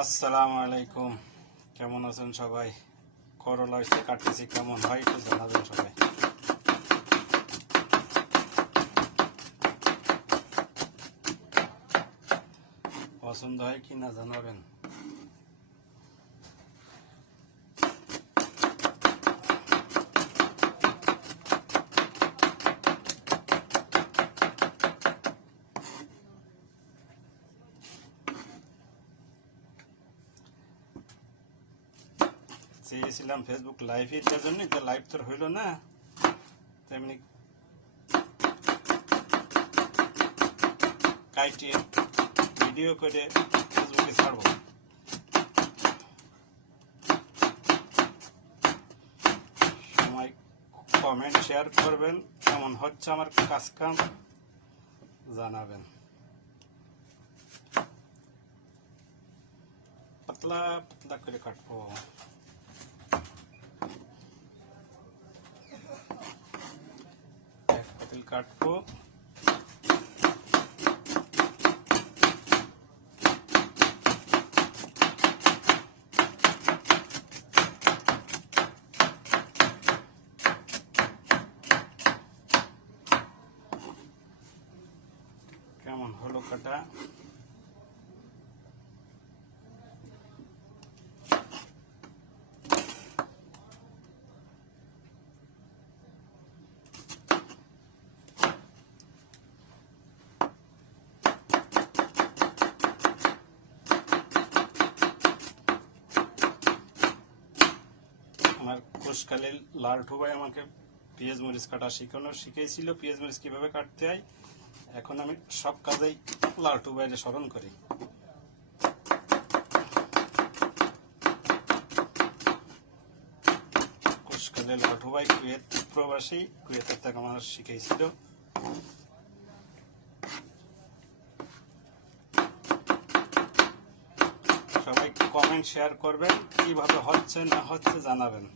আসসালামু আলাইকুম, কেমন আছেন সবাই? করলা হচ্ছে কাটতেছি, কেমন হয় একটু জানাবেন সবাই। পছন্দ হয় কি না জানাবেন। চেয়েছিলাম ফেসবুক লাইভের জন্য, তো লাইভ তো হইল না, তেমনি কাইটিয়ে ভিডিও করে ফেসবুকে ছাড়ব। সবাই কমেন্ট শেয়ার করবেন, কেমন হচ্ছে আমার কাজ কাম জানাবেন। পাতলা পাতলা করে কাটবো। এক পাতিল কাটবো। কেমন হলো কাটা? আমার কোষকালীন লালটু ভাই আমাকে পেঁয়াজ মরিচ কাটা শিখেছিল, পেঁয়াজ মরিচ কিভাবে কাটতে হয়। এখন আমি সব কাজেই লালটু ভাইয়ের স্মরণ করি। কোষকালীন লালটু ভাই কুয়েত প্রবাসী, কুয়েতের থেকে আমার শিখেছিল। সবাই কমেন্ট শেয়ার করবেন, কিভাবে হচ্ছে না হচ্ছে জানাবেন।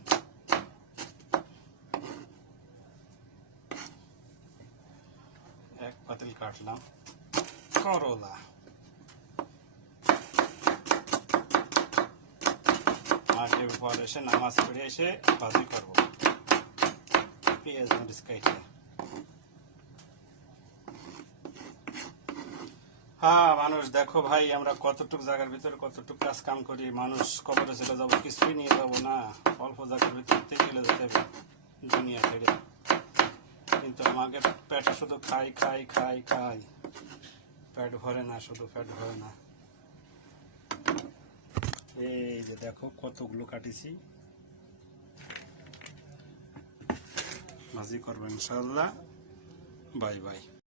এক পাতিল কাটলাম করলা। মাঠের পর এসে নামাজ পড়ে এসে ভাজি করবো পেঁয়াজ মরিচ কাটে। হ্যাঁ মানুষ দেখো ভাই, আমরা কতটুক জায়গার ভিতরে কতটুক কাজ কাম করি। মানুষ কবরে চলে যাবো, কিছুই নিয়ে যাবো না, অল্প জায়গার ভিতরে চলে যেতে হবে দুনিয়া ছেড়ে। কিন্তু আমাকে পেটে শুধু খাই খাই খাই খাই, পেট ভরে না, শুধু পেট ভরে না। এই যে দেখো কতগুলো কাটিছি, ভাজি করবো ইনশাল্লাহ। Bye bye.